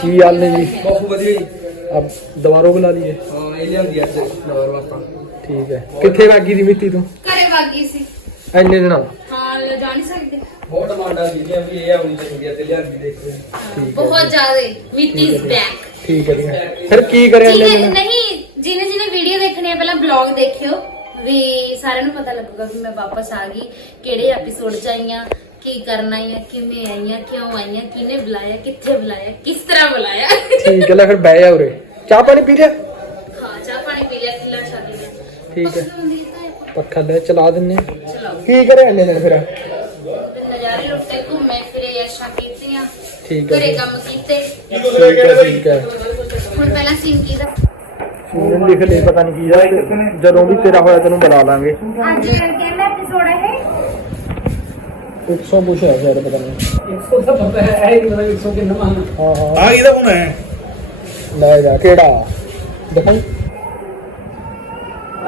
ਕੀ ਹਾਲ ਨੇ ਜੀ? ਬਹੁਤ ਵਧੀਆ ਜੀ। ਅਬ ਦੁਬਾਰਾ ਬੁਲਾ ਲਈਏ। ਹਾਂ ਇਹ ਲਿਆਂਦੀ ਅੱਜ ਨਵਾਂ ਆਪਾਂ। ਠੀਕ ਹੈ। ਕਿੱਥੇ ਵਾਗੀ ਦੀ ਮਿੱਟੀ ਤੂੰ? ਘਰੇ ਵਾਗੀ ਸੀ। ਐਨੇ ਦਿਨਾਂ ਹਾਂ ਲੈ ਜਾ ਨਹੀਂ ਸਕਦੇ। ਬਹੁਤ ਡਿਮਾਂਡਾਂ ਸੀਗੀਆਂ ਵੀ ਇਹ ਆਉਣੀ ਚਾਹੀਦੀ ਹੈ ਤੇ ਲਿਆਂਦੀ ਦੇਖੋ ਜੀ ਬਹੁਤ ਜ਼ਿਆਦਾ ਮਿੱਟੀ ਇਜ਼ ਬੈਕ ਠੀਕ ਹੈ ਫਿਰ ਕੀ ਕਰਿਆ ਦਿਨਾਂ ਨਹੀਂ ਜਿਹਨੇ ਜਿਹਨੇ ਵੀਡੀਓ ਦੇਖਣੀ ਹੈ ਪਹਿਲਾਂ ਬਲੌਗ ਦੇਖਿਓ। ਵੀ ਸਾਰਿਆਂ ਨੂੰ ਪਤਾ ਲੱਗੂਗਾ ਵੀ ਮੈਂ ਵਾਪਸ ਆ ਗਈ ਕਿਹੜੇ ਐਪੀਸੋਡ ਚ ਆਈਆਂ ਕੀ ਕਰਨ ਆਈਆਂ ਕਿਵੇਂ ਆਈਆਂ ਕਿਉਂ ਆਈਆਂ ਕਿਹਨੇ ਬੁਲਾਇਆ ਕਿੱਥੇ ਬੁਲਾਇਆ ਕਿਸ ਤਰ੍ਹਾਂ ਬੁਲਾਇਆ। ਠੀਕ ਹੈ ਲੈ ਫਿਰ ਬਹਿ ਜਾ ਉਰੇ। ਚਾਹ ਪਾਣੀ ਪੀ ਲਿਆ? ਹਾਂ ਚਾਹ ਪਾਣੀ ਪੀ ਲਿਆ ਖਿਲਾ ਛਾ ਲਿਆ। ਠੀਕ ਹੈ। ਪੱਖਾ ਲੈ ਚਲਾ ਦਿੰਨੇ ਆ। ਕੀ ਕਰਿਆ ਐਨੇ ਦਿਨ ਫਿਰ? ਤੇ ਨਜ਼ਾਰੇ ਲੁੱਟੇ ਘੁੰਮੇ ਫਿਰੇ ਯਸ਼ਾਂ ਕੀਤੀਆਂ ਠੀਕ ਹੈ ਘਰੇ। ਕੰਮ ਕੀਤੇ। ਠੀਕ ਹੈ ਠੀਕ ਹੈ। ਹੁਣ ਪਹਿਲਾਂ ਸਿੰਗੀ ਦਾ ਮੈਨੂੰ ਲਿਖ ਲੈ ਪਤਾ ਨਹੀਂ ਕੀ ਆ ਜਦੋਂ ਵੀ ਤੇਰਾ ਹੋਇਆ ਤੈਨੂੰ ਬੁਲਾ ਲਾਂਗੇ। ਅੱਜ ਕਿਹੜਾ ਐਪੀਸੋਡ ਹੈ 100 ਪੁੱਛ ਹੈ ਸ਼ਾਇਦ ਪਤਾ ਨਹੀਂ 100 ਦਾ ਪਤਾ ਹੈ ਇਹ ਕਿਹਦਾ 100 ਕਿੰਨਾ ਮੰਨ ਹਾਂ ਹਾਂ। ਆ ਇਹਦਾ ਫੋਨ ਹੈ? ਲੈ ਜਾ ਕਿਹੜਾ? ਦਿਖਾਈ।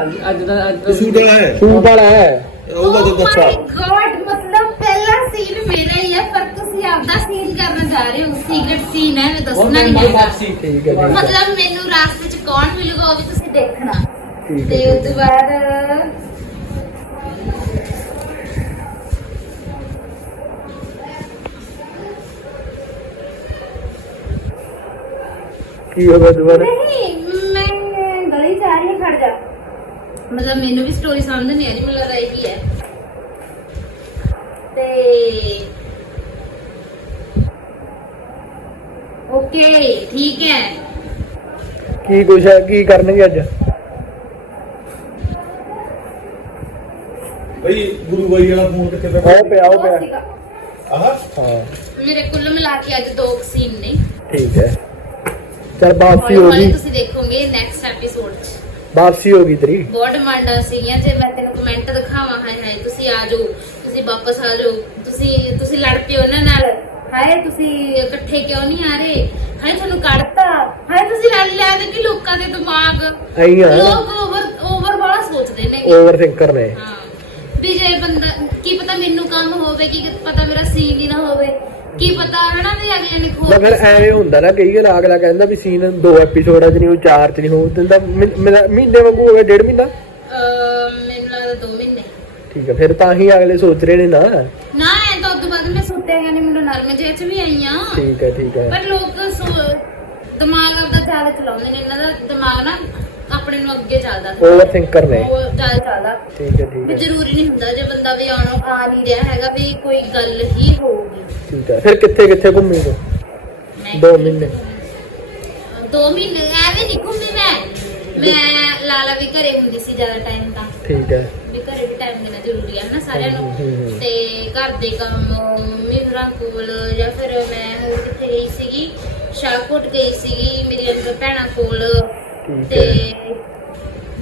ਅੱਜ ਅੱਜ ਦਾ ਅੱਜ ਦਾ ਸੂਟ ਵਾਲਾ ਹੈ। ਸੂਟ ਵਾਲਾ ਹੈ। ਉਹਦਾ ਤਾਂ ਦੱਸਾ ਗॉड ਮਤਲਬ ਪਹਿਲਾ ਸੀਨ ਮੇਰਾ ਹੀ ਹੈ ਪਰ ਤੁਸੀਂ ਆਪਦਾ ਸੀਨ ਕਰਨਾ ਜਾ ਰਹੇ ਹੋ। ਸੀਕ੍ਰੇਟ ਸੀਨ ਹੈ ਮੈਂ ਬਹੁਤ ਦੱਸਣਾ ਨਹੀਂ ਹੈਗਾ ਬਾਤ ਸੀ ਠੀਕ ਹੈ ਹੈ। ਮਤਲਬ ਮੈਨੂੰ ਰਾਸਤੇ 'ਚ ਕੌਣ ਮਿਲੂਗਾ ਉਹ ਵੀ ਤੁਸੀਂ ਦੇਖਣਾ। ਠੀਕ ਤੇ ਹੈ। ਉਸ ਤੋਂ ਬਾਅਦ ਕੀ ਹੋ ਗਿਆ ਦੁਬਾਰਾ? ਨਹੀਂ ਮੈਂ ਗਲੀ ਚ ਆ ਰਹੀ ਹਾਂ, ਖੜ ਜਾ। ਮਤਲਬ ਮੈਨੂੰ ਵੀ ਸਟੋਰੀ ਸਮਝ ਨਹੀਂ ਆ ਰਹੀ ਮੈਨੂੰ ਲੱਗਦਾ ਇਹੀ ਹੈ ਤੇ ਓਕੇ ਠੀਕ ਹੈ। ਕੀ ਕੁਛ ਹੈ ਕੀ ਕਰਨਗੇ ਅੱਜ? ਬਈ ਗੁਰੂ ਬਾਈ ਵਾਲਾ ਫੋਨ ਕਿੱਥੇ ਪਿਆ? ਉਹ ਪਿਆ ਉਹ ਪਿਆ। ਸੀਗਾ। ਆਹ? ਹਾਂ। ਮੇਰੇ ਕੁੱਲ ਮਿਲਾ ਕੇ ਅੱਜ ਦੋ ਸੀਨ ਨੇ। ਠੀਕ ਹੈ। ਚਲ ਵਾਪਸੀ ਹੌਲੀ ਹੋ ਗਈ? ਤੁਸੀਂ ਦੇਖੋਗੇ ਨੈਕਸਟ ਐਪੀਸੋਡ 'ਚ। ਵਾਪਸੀ ਹੋ ਗਈ ਤੇਰੀ। ਬਹੁਤ ਡਿਮਾਂਡਾਂ ਸੀਗੀਆਂ ਜੇ ਮੈਂ ਤੈਨੂੰ ਕਮੈਂਟ ਦਿਖਾਵਾਂ ਹਾਏ ਹਾਏ ਤੁਸੀਂ ਆ ਜਾਓ ਤੁਸੀਂ ਵਾਪਸ ਆ ਜਾਓ ਤੁਸੀਂ ਤੁਸੀਂ ਲੜ ਪਏ ਉਹਨਾਂ ਨਾਲ। ਹਾਏ ਤੁਸੀਂ ਇਕੱਠੇ ਕਿਉਂ ਨਹੀਂ ਆ ਰਹੇ? ਹਾਏ ਤੁਹਾਨੂੰ ਕੱਢਤਾ। ਹਾਏ ਤੁਸੀਂ ਲੜ ਲਿਆ ਦੇ ਕਿ ਲੋਕਾਂ ਦੇ ਦਿਮਾਗ? ਐਂ ਆ। ਲੋਕ ਓਵਰ ਓਵਰ ਬੜਾ ਸੋਚਦੇ ਨੇ ਓਵਰ ਥਿੰਕਰ ਨੇ। ਹਾਂ। ਵੀ ਜੇ ਬੰਦਾ ਕੀ ਪਤਾ ਮੈਨੂੰ ਕੰਮ ਹੋਵੇ ਕੀ ਪਤਾ ਮੇਰਾ ਸੀਨ ਹੀ ਨਾ ਹੋਵੇ। ਕੀ ਪਤਾ ਹਨਾ ਵੀ ਅਗਲੇ ਨੇ ਖੋ ਨਾ ਫਿਰ ਐਵੇਂ ਹੁੰਦਾ ਨਾ ਕਈ ਵਾਰ ਅਗਲਾ ਕਹਿੰਦਾ ਵੀ ਸੀਨ ਦੋ ਐਪੀਸੋਡਾਂ ਚ ਨਹੀਂ ਉਹ ਚਾਰ ਚ ਨਹੀਂ ਹੋ ਦਿੰਦਾ। ਮਹੀਨੇ ਵਾਂਗੂ ਹੋ ਗਿਆ ਡੇਢ ਮਹੀਨਾ? ਮੈਨੂੰ ਲੱਗਦਾ 2 ਮਹੀਨੇ। ਠੀਕ ਹੈ ਫਿਰ ਤਾਂ ਹੀ ਅਗਲੇ ਸੋਚ ਰਹੇ ਨੇ ਨਾ। ਨਾ ਐ ਤਾਂ ਉਦੋਂ ਬਾਅਦ ਮੈਂ ਸੁੱਤਿਆ ਗਿਆ ਨਹੀਂ ਮੈਨੂੰ ਨਰਮ ਜਿਹੇ ਚ ਵੀ ਆਈਆਂ। ਠੀਕ ਹੈ ਠੀਕ ਹੈ ਪਰ ਲੋਕ ਦਿਮਾਗ ਆਪਦਾ ਜ਼ਿਆਦਾ ਚਲਾਉਂਦੇ ਨੇ ਇਹਨਾਂ ਦਾ ਦਿਮਾਗ ਨਾ ਆਪਣੇ ਨੂੰ ਅੱਗੇ ਚੱਲਦਾ ਓਵਰ ਥਿੰਕਰ ਨੇ। ਉਹ ਜ਼ਿਆਦਾ ਚੱਲਦਾ। ਠੀਕ ਹੈ ਠੀਕ ਵੀ ਹੈ। ਜ਼ਰੂਰੀ ਨਹੀਂ ਹੁੰਦਾ ਜੇ ਬੰਦਾ ਵੀ ਆਉਣੋਂ ਆ ਨਹੀਂ ਰਿਹਾ ਹੈਗਾ ਵੀ ਕੋਈ ਗੱਲ ਹੀ ਹੋਊਗੀ। ਠੀਕ ਹੈ ਫਿਰ ਕਿੱਥੇ ਕਿੱਥੇ ਘੁੰਮੀ ਤੂੰ ਮੈਂ ਦੋ ਮਹੀਨੇ। ਦੋ ਮਹੀਨੇ ਐਵੇਂ ਨਹੀਂ ਘੁੰਮੀ ਮੈਂ। ਮੈਂ ਲਾਲਾ ਵੀ ਘਰੇ ਹੁੰਦੀ ਸੀ ਜ਼ਿਆਦਾ ਟਾਈਮ ਤਾਂ। ਠੀਕ ਹੈ। ਵੀ ਘਰੇ ਵੀ ਟਾਈਮ ਦੇਣਾ ਜ਼ਰੂਰੀ ਹੈ ਨਾ ਸਾਰਿਆਂ ਹਮ, ਹਮ, ਹਮ। ਨੂੰ ਤੇ ਘਰ ਦੇ ਕੰਮ ਮੰਮੀ ਹੋਰਾਂ ਕੋਲ ਜਾਂ ਫਿਰ ਮੈਂ ਹੋਰ ਕਿੱਥੇ ਗਈ ਸੀਗੀ ਸ਼ਾਹਕੋਟ ਗਈ ਸੀਗੀ ਮੇਰੀ ਅੰਦਰ ਭੈਣਾਂ ਕੋਲ। ਠੀਕ ਤੇ ਹੈ।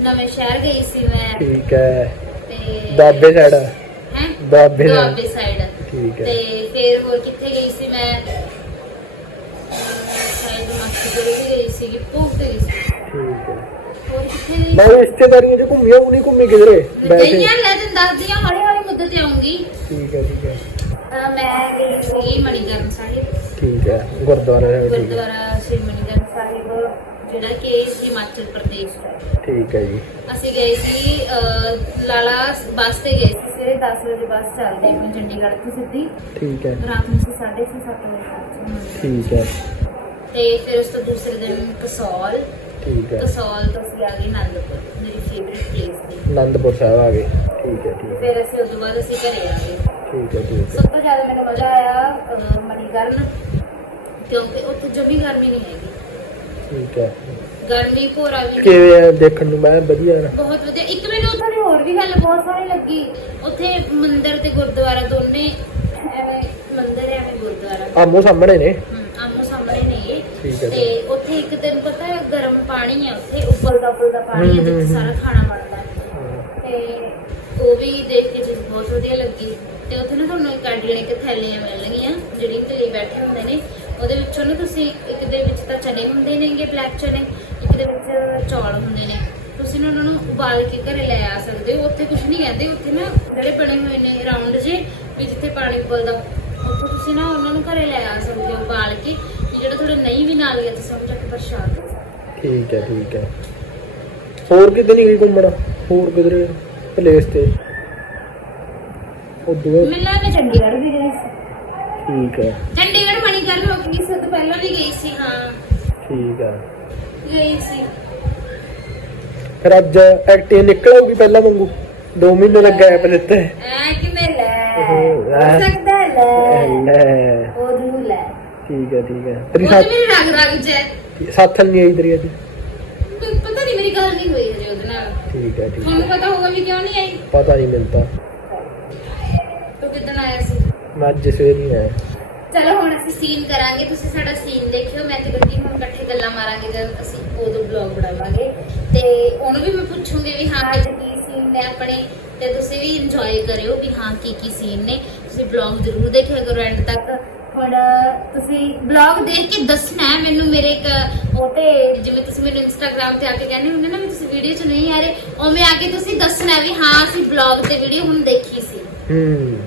ਨਵੇਂ ਸ਼ਹਿਰ ਗਈ ਸੀ ਮੈਂ। ਠੀਕ ਹੈ। ਤੇ ਬਾਬੇ ਸਾਈਡ ਹੈ? ਬਾਬੇ। ਦੁਆਬੇ ਸਾਈਡ ਠੀਕ ਹੈ। ਤੇ ਫਿਰ ਹੋਰ ਕਿੱਥੇ ਗਈ ਸੀ ਮੈਂ? ਸਾਈਡ ਮਾਸੀ ਕੋਲ ਵੀ ਗਈ ਭੋਗ ਤੇ ਗਈ ਸੀ ਠੀਕ ਹੈ। ਹੋਰ ਕਿੱਥੇ ਗਈ ਮੈਂ ਰਿਸ਼ਤੇਦਾਰੀਆਂ 'ਚ ਘੁੰਮੀ ਆ ਉਹ ਨਹੀਂ ਘੁੰਮੀ ਕਿਧਰੇ? ਵੈਸੇ ਗਈਆਂ ਲੈ ਤੈਨੂੰ ਦੱਸਦੀ ਆ ਹੌਲੀ ਹੌਲੀ ਮੁੱਦੇ ਤੇ ਆਉਂਗੀ ਠੀਕ ਹੈ ਠੀਕ ਹੈ। ਅਹ ਮੈਂ ਗਈ ਸੀ ਮਣੀਕਰਨ ਸਾਹਿਬ। ਠੀਕ ਹੈ ਗੁਰਦੁਆਰਾ ਠੀਕ ਹੈ। ਗੁਰਦੁਆਰਾ ਸ੍ਰੀ ਮਣੀਕਰਨ ਸਾਹਿਬ। ਜਿਹੜਾ ਕਿ ਹਿਮਾਚਲ ਪ੍ਰਦੇਸ਼ ਦਾ ਹੈ। ਠੀਕ ਹੈ ਜੀ। ਅਸੀਂ ਗਏ ਸੀ ਅਹ, ਲਾਲਾ ਬੱਸ ਤੇ ਗਏ ਸੀ। ਸਵੇਰੇ 10 ਵਜੇ ਬੱਸ ਚੱਲਦੀ ਹੈ ਚੰਡੀਗੜ੍ਹ ਤੋਂ ਸਿੱਧੀ। ਠੀਕ ਹੈ। ਰਾਤ ਨੂੰ ਅਸੀਂ 6:30 7 ਵਜੇ ਪਹੁੰਚੇ। ਠੀਕ ਹੈ। ਤੇ ਫਿਰ ਉਸ ਤੋਂ ਦੂਸਰੇ ਦਿਨ ਕਸੌਲ। ਠੀਕ ਹੈ। ਕਸੌਲ ਤੋਂ ਅਸੀਂ ਆ ਗਏ ਆਨੰਦਪੁਰ ਮੇਰੀ ਫੇਵਰਿਟ ਪਲੇਸ ਸੀ। ਆਨੰਦਪੁਰ ਸਾਹਿਬ ਆ ਗਏ। ਠੀਕ ਹੈ ਠੀਕ ਹੈ। ਫਿਰ ਅਸੀਂ ਉਸ ਤੋਂ ਬਾਅਦ ਅਸੀਂ ਘਰੇ ਆ ਗਏ। ਠੀਕ ਹੈ ਠੀਕ ਹੈ। ਸਭ ਤੋਂ ਜ਼ਿਆਦਾ ਮੈਨੂੰ ਮਜ਼ਾ ਆਇਆ ਅਹ, ਮਣੀਕਰਨ ਕਿਉਂਕਿ ਉੱਥੇ ਜਮੀ ਗਰਮੀ ਨਹੀਂ ਹੈਗੀ। ਠੀਕ ਹੈ। ਗਰਮੀ ਭੋਰਾ ਵੀ ਨਹੀਂ ਕਿਵੇਂ ਆ ਦੇਖਣ ਨੂੰ? ਮੈਂ ਵਧੀਆ ਨਾ। ਬਹੁਤ ਵਧੀਆ। ਇੱਕ ਮੈਨੂੰ ਉੱਥੇ ਦੀ ਹੋਰ ਵੀ ਗੱਲ ਬਹੁਤ ਸੋਹਣੀ ਲੱਗੀ। ਉੱਥੇ ਮੰਦਿਰ ਤੇ ਗੁਰਦੁਆਰਾ ਦੋਨੇ ਐਵੇਂ ਮੰਦਿਰ ਐਵੇਂ ਗੁਰਦੁਆਰਾ। ਆਮੋ ਸਾਹਮਣੇ ਨੇ। ਹਮ, ਆਮੋ ਸਾਹਮਣੇ ਨੇ ਇਹ। ਠੀਕ ਹੈ। ਤੇ ਉੱਥੇ ਇੱਕ ਦਿਨ ਪਤਾ ਹੈ ਗਰਮ ਪਾਣੀ ਹੈ ਉੱਥੇ ਉਬਲਦਾ ਉਬਲਦਾ ਪਾਣੀ ਹੈ ਹਮ, ਹਮ, ਜਿੱਥੇ ਹਮ। ਸਾਰਾ ਖਾਣਾ ਬਣਦਾ। ਹੈ। ਤੇ ਉਹ ਵੀ ਦੇਖ ਕੇ ਚੀਜ਼ ਬਹੁਤ ਵਧੀਆ ਲੱਗੀ। ਤੇ ਉੱਥੇ ਨਾ ਤੁਹਾਨੂੰ ਇੱਕ ਆਡੀਆਂ ਇੱਕ ਥੈਲੀਆਂ ਮਿਲਣਗੀਆਂ, ਜਿਹੜੀਆਂ ਤੇ ਲਈ ਬੈਠੇ ਹੁੰਦੇ ਨੇ। ਉਹਦੇ ਵਿੱਚੋਂ ਨਾ ਤੁਸੀਂ ਇੱਕ ਦੇ ਵਿੱਚ ਤਾਂ ਚਨੇ ਹੁੰਦੇ ਨੇਗੇ ਬਲੈਕ ਚਨੇ, ਇੱਕ ਦੇ ਵਿੱਚ ਚੌਲ ਹੁੰਦੇ ਨੇ। ਤੁਸੀਂ ਨਾ ਉਹਨਾਂ ਨੂੰ ਉਬਾਲ ਕੇ ਘਰੇ ਲੈ ਆ ਸਕਦੇ ਹੋ। ਉੱਥੇ ਕੁਝ ਨਹੀਂ ਕਹਿੰਦੇ, ਉੱਥੇ ਨਾ ਜਿਹੜੇ ਬਣੇ ਹੋਏ ਨੇ ਰਾਉਂਡ ਜੇ, ਵੀ ਜਿੱਥੇ ਪਾਣੀ ਉਬਲਦਾ, ਉੱਥੇ ਤੁਸੀਂ ਨਾ ਉਹਨਾਂ ਨੂੰ ਘਰੇ ਲੈ ਆ ਸਕਦੇ ਹੋ ਉਬਾਲ ਕੇ। ਜਿਹੜਾ ਤੁਹਾਡਾ ਨਹੀਂ ਵੀ ਨਾਲ ਗਿਆ ਤੁਸੀਂ ਸਮਝ ਕੇ ਪ੍ਰਸ਼ਾਦ ਠੀਕ ਹੈ ਠੀਕ ਹੈ। ਹੋਰ ਕਿਤੇ ਨਹੀਂ ਗਈ ਘੁੰਮਣ? ਹੋਰ ਕਿਧਰੇ? ਪਲੇਸ ਤੇ। ਉਹ ਦੂਰ ਮੈਨੂੰ ਲੱਗਦਾ ਚੰਡੀਗੜ੍ਹ ਵੀ ਗਈ ਸੀ। ਠੀਕ ਹੈ। ਚੰਡੀਗੜ੍ਹ ਮਣੀਕਰਨ ਹੋ ਗਈ ਸੀ ਉਹ ਤੋਂ ਪਹਿਲਾਂ ਵੀ ਗਈ ਸੀ ਹਾਂ। ਠੀਕ ਹੈ। ਗਈ ਸੀ। ਫਿਰ ਅੱਜ ਐਕਟਿਵ ਨਿਕਲ ਆਊਗੀ ਪਹਿਲਾਂ ਵਾਂਗੂ? 2 ਮਹੀਨੇ ਦਾ ਗੈਪ ਦਿੱਤਾ ਹੈ। ਐ ਲੈ? ਉਹ ਲੈ। ਹੋ ਸਕਦਾ ਲੈ। ਲੈ। ਉਹ ਦੂ ਲੈ। ਠੀਕ ਹੈ ਠੀਕ ਹੈ। ਤੇਰੀ ਉਹ ਤੇ ਮੇਰੀ ਰਗ ਰਗ ਚ ਹੈ। ਸਾਥ ਸਾਥਨ ਨਹੀਂ ਆਈ ਤੇਰੀ ਅੱਜ ਮੈਨੂੰ ਪਤਾ ਨਹੀਂ ਮੇਰੀ ਗੱਲ ਨਹੀਂ ਹੋਈ ਹਜੇ ਹੈ ਠੀਕ ਤੁਹਾਨੂੰ ਪਤਾ ਹੋਊਗਾ ਵੀ ਕਿਉਂ ਨਹੀਂ ਆਈ? ਪਤਾ ਨਹੀਂ ਮਿਲਦਾ। ਤੂੰ ਕਿੱਦਣ ਆਇਆ ਸੀ? ਮੈਂ ਅੱਜ ਸਵੇਰ ਹੀ ਆਇਆ। ਚਲੋ ਹੁਣ ਅਸੀਂ ਸੀਨ ਕਰਾਂਗੇ ਤੁਸੀਂ ਸਾਡਾ ਸੀਨ ਦੇਖਿਓ। ਮੈਂ ਤੇ ਗੱਡੀ ਹੁਣ ਇਕੱਠੇ ਗੱਲਾਂ ਮਾਰਾਂਗੇ ਜਦ ਅਸੀਂ ਉਦੋਂ ਬਲੌਗ ਬਣਾਵਾਂਗੇ। ਤੇ ਉਹਨੂੰ ਵੀ ਮੈਂ ਪੁੱਛੂੰਗੀ ਵੀ ਹਾਂ ਅੱਜ ਕੀ ਸੀਨ ਨੇ ਆਪਣੇ? ਤੇ ਤੁਸੀਂ ਵੀ ਇੰਜੋਏ ਕਰਿਓ ਵੀ ਹਾਂ ਕੀ ਕੀ ਸੀਨ ਨੇ। ਤੁਸੀਂ ਬਲੌਗ ਜ਼ਰੂਰ ਦੇਖਿਆ ਕਰੋ ਐਂਡ ਤੱਕ। ਹੁਣ ਤੁਸੀਂ ਬਲੌਗ ਦੇਖ ਕੇ ਦੱਸਣਾ ਹੈ ਮੈਨੂੰ ਮੇਰੇ ਇੱਕ ਉਹ ਤੇ ਜਿਵੇਂ ਤੁਸੀਂ ਮੈਨੂੰ ਇੰਸਟਾਗ੍ਰam ਤੇ ਆ ਕੇ ਕਹਿੰਦੇ ਹੁੰਦੇ ਨਾ ਵੀ ਤੁਸੀਂ ਵੀਡੀਓ 'ਚ ਨਹੀਂ ਆ ਰਹੇ, ਉਵੇਂ ਆ ਕੇ ਤੁਸੀਂ ਦੱਸਣਾ ਵੀ ਹਾਂ ਅਸੀਂ ਬਲੌਗ ਤੇ ਵੀਡੀਓ ਹੁਣ ਦੇਖੀ ਸੀ। ਹੂੰ।